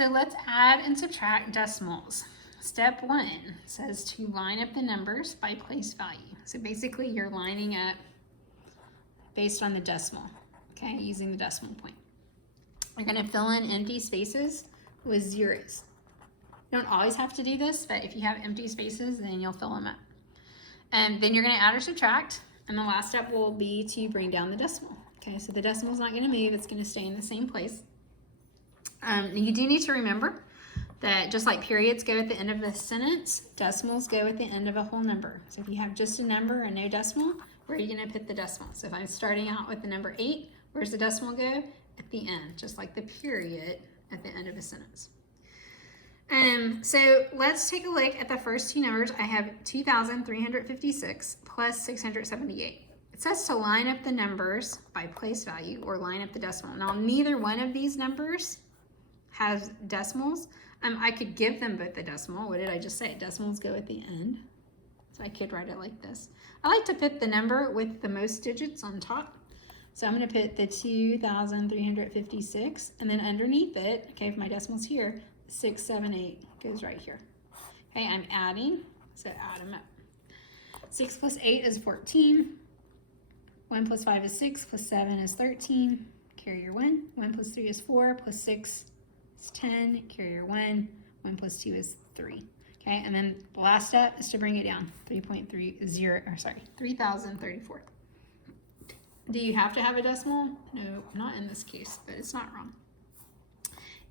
So let's add and subtract decimals. Step 1 says to line up the numbers by place value. So basically you're lining up based on the decimal, okay, using the decimal point. You're going to fill in empty spaces with zeros. You don't always have to do this, but if you have empty spaces, then you'll fill them up. And then you're going to add or subtract, and the last step will be to bring down the decimal. Okay, so the decimal is not going to move, it's going to stay in the same place. You do need to remember that just like periods go at the end of a sentence, decimals go at the end of a whole number. So if you have just a number and no decimal, where are you going to put the decimal? So if I'm starting out with the number 8, where's the decimal go? At the end, just like the period at the end of a sentence. So let's take a look at the first two numbers. I have 2,356 plus 678. It says to line up the numbers by place value or line up the decimal. Now, neither one of these numbers has decimals. I could give them both the decimal. What did I just say? Decimals go at the end. So I could write it like this. I like to put the number with the most digits on top. So I'm going to put the 2,356, and then underneath it, okay, if my decimal's here, 678 goes right here. Okay, I'm adding, so add them up. 6 plus 8 is 14. 1 plus 5 is 6, plus 7 is 13. Carry your 1. 1 plus 3 is 4, plus 6 is 10. Carry your 1. 1 plus 2 is 3. Okay, and then the last step is to bring it down. 3,034. Do you have to have a decimal? No, not in this case, but it's not wrong.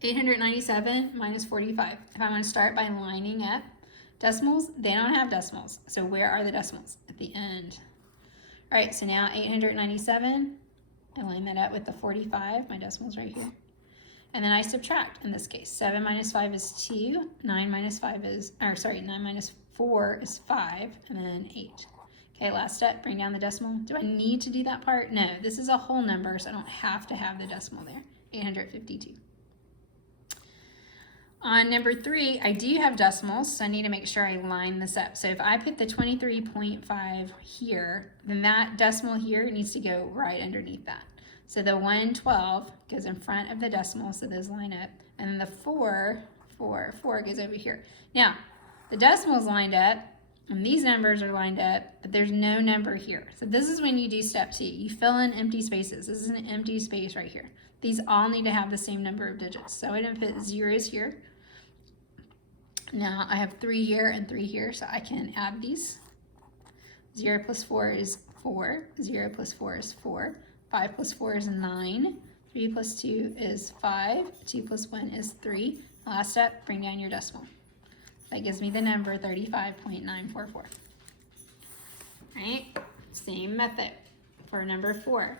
897 minus 45. If I want to start by lining up decimals, they don't have decimals. So where are the decimals? At the end. All right, so now 897, I line that up with the 45, my decimal's right here. And then I subtract in this case. 7 minus 5 is 2, 9 minus 4 is 5, and then 8. Okay, last step, bring down the decimal. Do I need to do that part? No, this is a whole number, so I don't have to have the decimal there. 852. On number 3, I do have decimals, so I need to make sure I line this up. So if I put the 23.5 here, then that decimal here needs to go right underneath that. So the 112 goes in front of the decimal, so those line up. And then the 4 goes over here. Now, the decimal's lined up, and these numbers are lined up, but there's no number here. So this is when you do step 2. You fill in empty spaces. This is an empty space right here. These all need to have the same number of digits. So I'm going to put zeros here. Now I have 3 here and 3 here, so I can add these. 0 plus 4 is 4. 0 plus 4 is 4. 5 plus 4 is 9. 3 plus 2 is 5. 2 plus 1 is 3. Last step, bring down your decimal. That gives me the number 35.944. Right? Same method for number 4.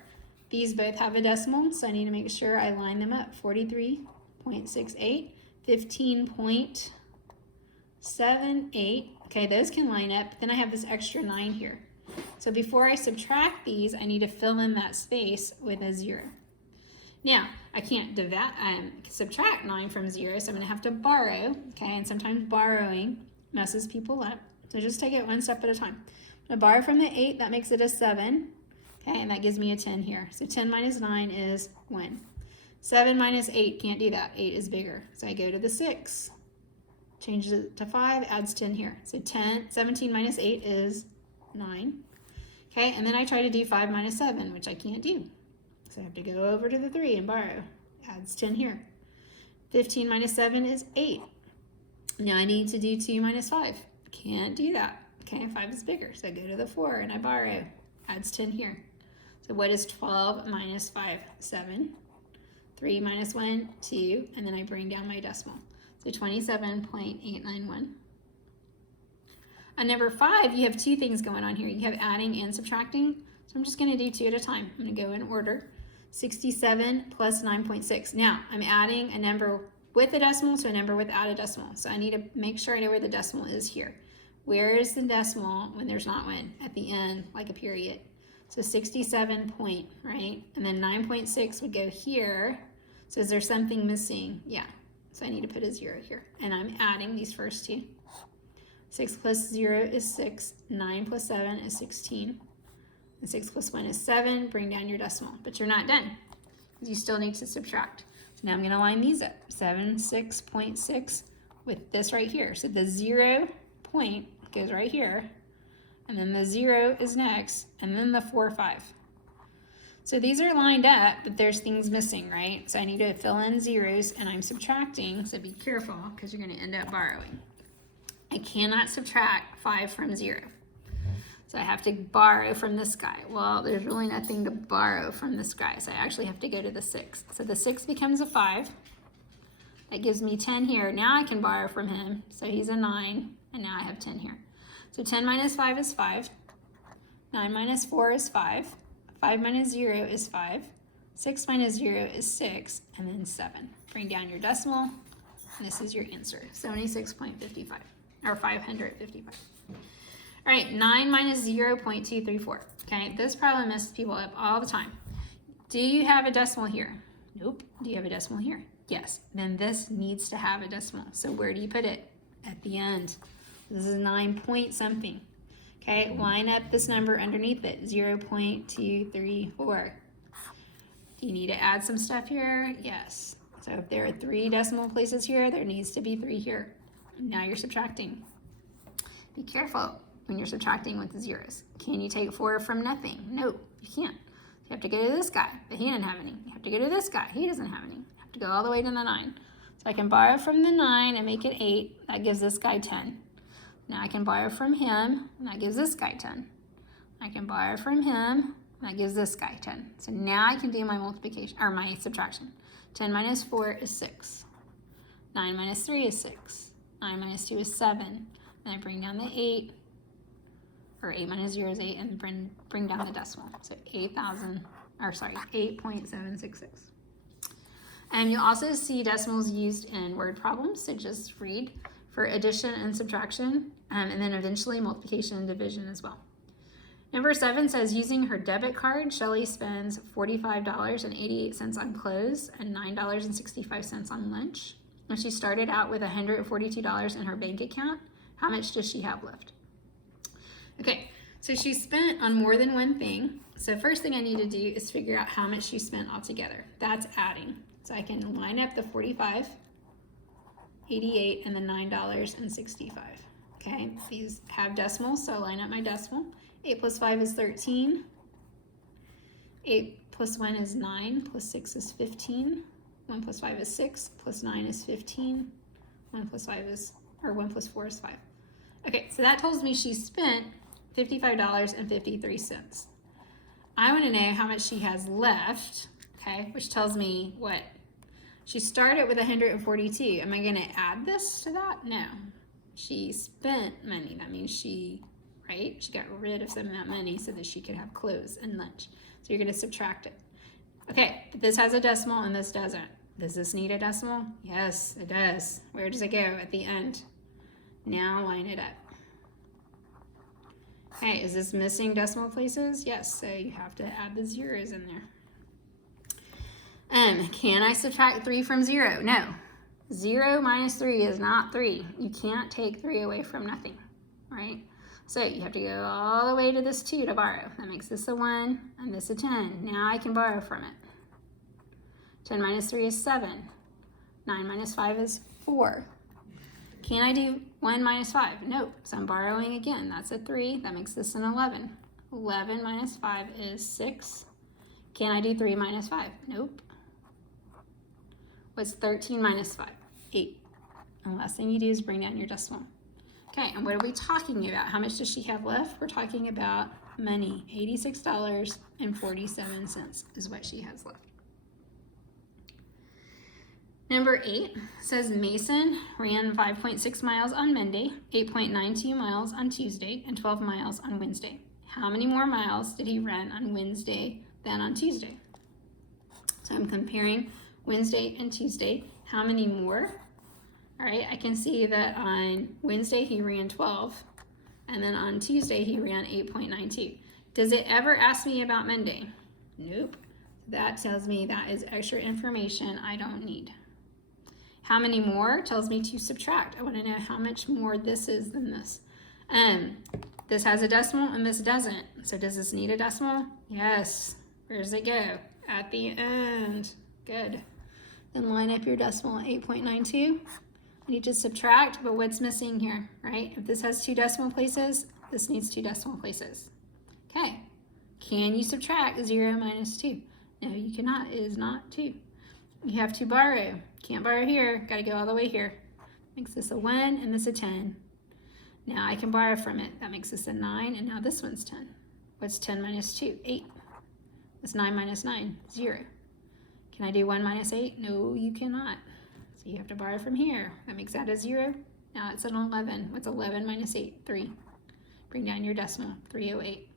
These both have a decimal, so I need to make sure I line them up. 43.68, 15.78. Okay, those can line up. Then I have this extra 9 here. So before I subtract these, I need to fill in that space with a 0. Now, I can't subtract 9 from 0, so I'm going to have to borrow, okay? And sometimes borrowing messes people up. So just take it one step at a time. I'm going to borrow from the 8, that makes it a 7, okay? And that gives me a 10 here. So 10 minus 9 is 1. 7 minus 8, can't do that. 8 is bigger. So I go to the 6, change it to 5, adds 10 here. So 17 minus 8 is 9. Okay, and then I try to do 5 minus 7, which I can't do. So I have to go over to the 3 and borrow. Adds 10 here. 15 minus 7 is 8. Now I need to do 2 minus 5. Can't do that. Okay, 5 is bigger. So I go to the 4 and I borrow. Adds 10 here. So what is 12 minus 5? 7. 3 minus 1, 2. And then I bring down my decimal. So 27.891. On number 5, you have 2 things going on here. You have adding and subtracting. So I'm just going to do 2 at a time. I'm going to go in order. 67 plus 9.6. Now, I'm adding a number with a decimal to a number without a decimal. So I need to make sure I know where the decimal is here. Where is the decimal when there's not one? At the end, like a period. So 67 point, right? And then 9.6 would go here. So is there something missing? Yeah. So I need to put a 0 here. And I'm adding these first 2. 6 plus 0 is 6. 9 plus 7 is 16. And 6 plus 1 is 7. Bring down your decimal. But you're not done. You still need to subtract. So now I'm going to line these up. 76.6 with this right here. So the 0 point goes right here, and then the 0 is next, and then the 4, 5. So these are lined up, but there's things missing, right? So I need to fill in zeros, and I'm subtracting, so be careful because you're going to end up borrowing. I cannot subtract 5 from 0. So I have to borrow from this guy. Well, there's really nothing to borrow from this guy, so I actually have to go to the 6. So the 6 becomes a 5. That gives me 10 here. Now I can borrow from him, so he's a 9, and now I have 10 here. So 10 minus 5 is 5. 9 minus 4 is 5. 5 minus 0 is 5. 6 minus 0 is 6, and then 7. Bring down your decimal, and this is your answer, 76.55, or 555. All right, 9 minus 0.234. Okay, this problem messes people up all the time. Do you have a decimal here? Nope. Do you have a decimal here? Yes. Then this needs to have a decimal. So where do you put it? At the end. This is 9 point something. Okay, line up this number underneath it, 0.234. Do you need to add some stuff here? Yes. So if there are 3 decimal places here, there needs to be 3 here. Now you're subtracting. Be careful when you're subtracting with the zeros. Can you take 4 from nothing? No, you can't. You have to go to this guy, but he didn't have any. You have to go to this guy, he doesn't have any. You have to go all the way to the 9. So I can borrow from the 9 and make it 8. That gives this guy 10. Now I can borrow from him, and that gives this guy 10. I can borrow from him, and that gives this guy 10. So now I can do my multiplication, or my subtraction. 10 minus 4 is 6. 9 minus 3 is 6. 9 minus 2 is 7. Then I bring down the 8, or 8 minus 0 is 8, and bring down the decimal. So 8.766. And you'll also see decimals used in word problems, so just read for addition and subtraction, and then eventually multiplication and division as well. Number 7 says, using her debit card, Shelley spends $45.88 on clothes and $9.65 on lunch. When she started out with $142 in her bank account, how much does she have left? Okay, so she spent on more than one thing. So first thing I need to do is figure out how much she spent altogether. That's adding. So I can line up the 45, 88, and the $9.65. Okay, these have decimals, so I'll line up my decimal. 8 plus 5 is 13. 8 plus 1 is 9, plus 6 is 15. 1 plus 5 is 6, plus 9 is 15. 1 plus 4 is 5. Okay, so that tells me she spent $55.53. I want to know how much she has left, okay, which tells me what? She started with 142. Am I going to add this to that? No. She spent money. That means she got rid of some of that money so that she could have clothes and lunch. So you're going to subtract it. Okay, but this has a decimal and this doesn't. Does this need a decimal? Yes, it does. Where does it go? At the end. Now line it up. Okay, is this missing decimal places? Yes, so you have to add the zeros in there. Can I subtract 3 from 0? No. 0 minus 3 is not 3. You can't take 3 away from nothing, right? So you have to go all the way to this 2 to borrow. That makes this a 1 and this a 10. Now I can borrow from it. 10 minus 3 is 7. 9 minus 5 is 4. Can I do 1 minus 5? Nope. So I'm borrowing again. That's a 3. That makes this an 11. 11 minus 5 is 6. Can I do 3 minus 5? Nope. What's 13 minus 5? 8. And the last thing you do is bring down your decimal. Okay, and what are we talking about? How much does she have left? We're talking about money. $86.47 is what she has left. Number 8 says Mason ran 5.6 miles on Monday, 8.92 miles on Tuesday, and 12 miles on Wednesday. How many more miles did he run on Wednesday than on Tuesday? So I'm comparing Wednesday and Tuesday. How many more? All right, I can see that on Wednesday he ran 12, and then on Tuesday he ran 8.92. Does it ever ask me about Monday? Nope. That tells me that is extra information I don't need. How many more tells me to subtract. I want to know how much more this is than this. This has a decimal and this doesn't. So does this need a decimal? Yes. Where does it go? At the end. Good. Then line up your decimal at 8.92. I need to subtract, but what's missing here, right? If this has 2 decimal places, this needs 2 decimal places. Okay, can you subtract 0 minus 2? No, you cannot. It is not 2. You have to borrow. Can't borrow here. Got to go all the way here. Makes this a 1 and this a 10. Now I can borrow from it. That makes this a 9, and now this one's 10. What's 10 minus 2? 8. What's 9 minus 9? 0. Can I do 1 minus 8? No, you cannot. So you have to borrow from here. That makes that a 0. Now it's an 11. What's 11 minus 8? 3. Bring down your decimal, 308.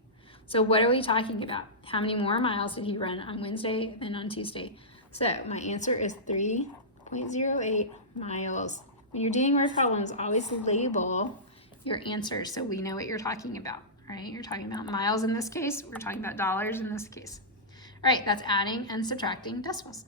So what are we talking about? How many more miles did he run on Wednesday than on Tuesday? So my answer is 3.08 miles. When you're doing word problems, always label your answers so we know what you're talking about, right? You're talking about miles in this case. We're talking about dollars in this case. All right, that's adding and subtracting decimals.